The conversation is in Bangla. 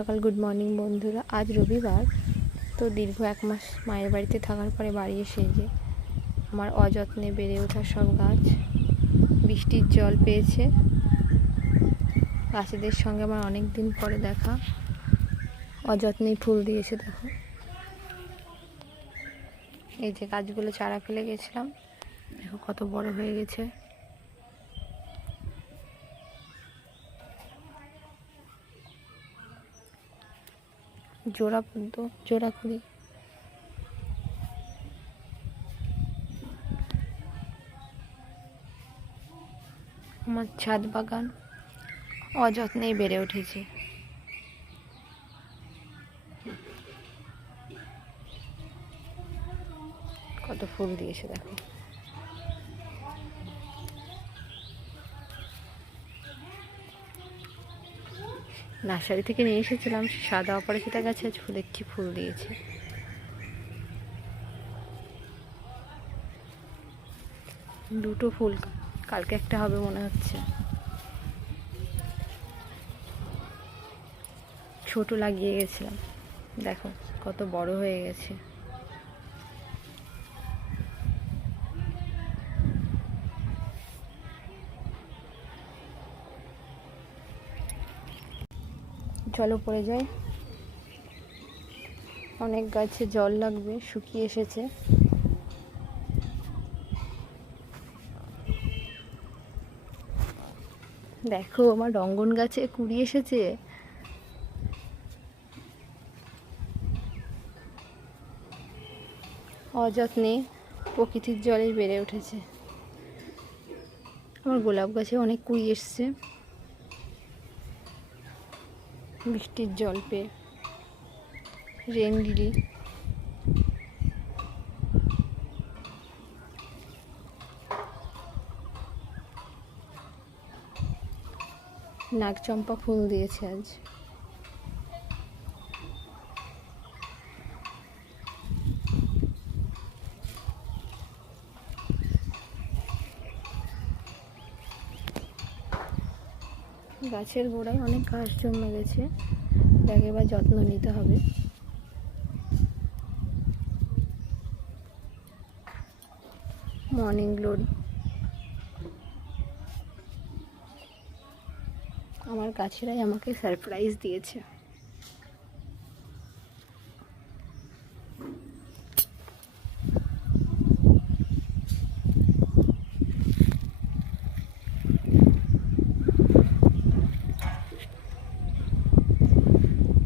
সকাল গুড মর্নিং বন্ধুরা। আজ রবিবার, তো দীর্ঘ 1 মাস মায়ের বাড়িতে থাকার পরে বাড়ি এসে যে আমার অযত্নে বেড়ে ওঠা সব গাছ বৃষ্টির জল পেয়েছে। গাছেদের সঙ্গে আমার অনেক দিন পরে দেখা, অযত্নেই ফুল দিয়েছে। দেখো, এই যে গাছগুলো চারা ফেলে গেছিলাম, দেখো কত বড় হয়ে গেছে। জোড়া পদ্ম, জোড়া কুড়ি। আমার ছাদ বাগান অযত্নেই বেড়ে উঠেছে। কত ফুল দিয়েছে দেখো। নার্সারি থেকে নিয়ে এসেছিলাম সাদা অপরাজিতা গাছে, আজ ফুলের কি ফুল দিয়েছে। দুটো ফুল, কালকে একটা হবে মনে হচ্ছে। ছোট লাগিয়ে গেছিলাম, দেখো কত বড় হয়ে গেছে। জলও পড়ে যায়, অনেক গাছে জল লাগবে, শুকিয়ে এসেছে। দেখো আমার রঙ্গন গাছে কুড়ি এসেছে। অযত্নে প্রকৃতির জলেই বেড়ে উঠেছে। আমার গোলাপ গাছে অনেক কুড়ি এসছে বৃষ্টির জল পেয়ে। রেন লিলি, নাগচম্পা ফুল দিয়েছে আজ। গাছের গোড়ায় অনেক ঘাস জমে গেছে, তাকে এবার যত্ন নিতে হবে। মর্নিং গ্লোরি, আমার গাছেরাই আমাকে সারপ্রাইজ দিয়েছে।